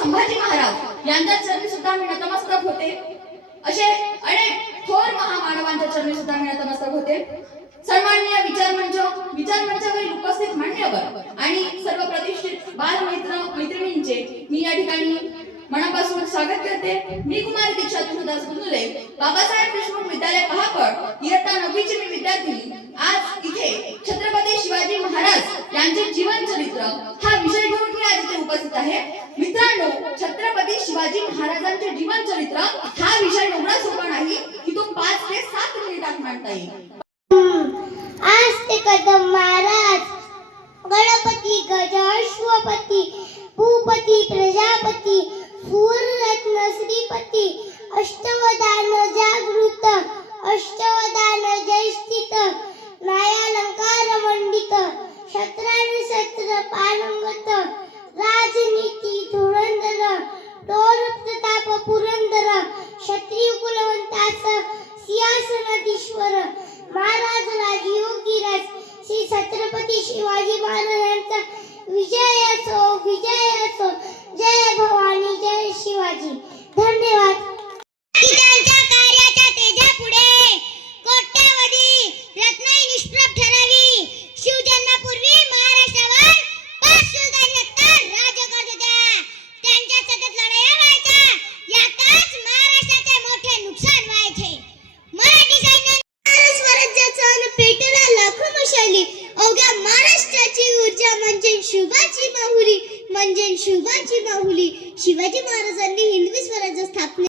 संभाजी महाराज यांच्या चरणी सुद्धा मी नतमस्तक होते. असे अनेक थोर महामानवांच्या चरणी सुद्धा मी नतमस्तक होते. सन्माननीय विचार मंच विचार मंचावरील उपस्थित मान्यवर आणि सर्व प्रतिष्ठित बालमित्र मैत्रिणींचे मी या ठिकाणी मनापासून स्वागत करते. मी कुमार दीक्षा तुळशीदास गुंजुले बाबासाहेब देशमुख विद्यालय पहापड इयत्ता नववीची मी विद्यार्थी आज इथे छत्रपती शिवाजी महाराज यांचे जीवन चरित्र हा विषय घेऊन मी आज इथे उपस्थित आहे. मित्रांनो छत्रपती शिवाजी महाराजांचे जीवन चरित्र हा विषय एवढा सोपा नाही की तो पाच ते सात मिनिटात मांडता येईल. आज ते कदम महाराज गणपती गजाश्वपती भूपती प्रजापती सूररत्न क्षत्रिय कुलवंतास सिंहासनाधीश्वर. महाराज राजयोगीराज श्री छत्रपती शिवाजी महाराज झाली अवघ्या महाराष्ट्राची ऊर्जा म्हणजे शुभाची माहुली म्हणजे शुभाची माहुली. शिवाजी महाराजांनी हिंदवी स्वराज्य स्थापने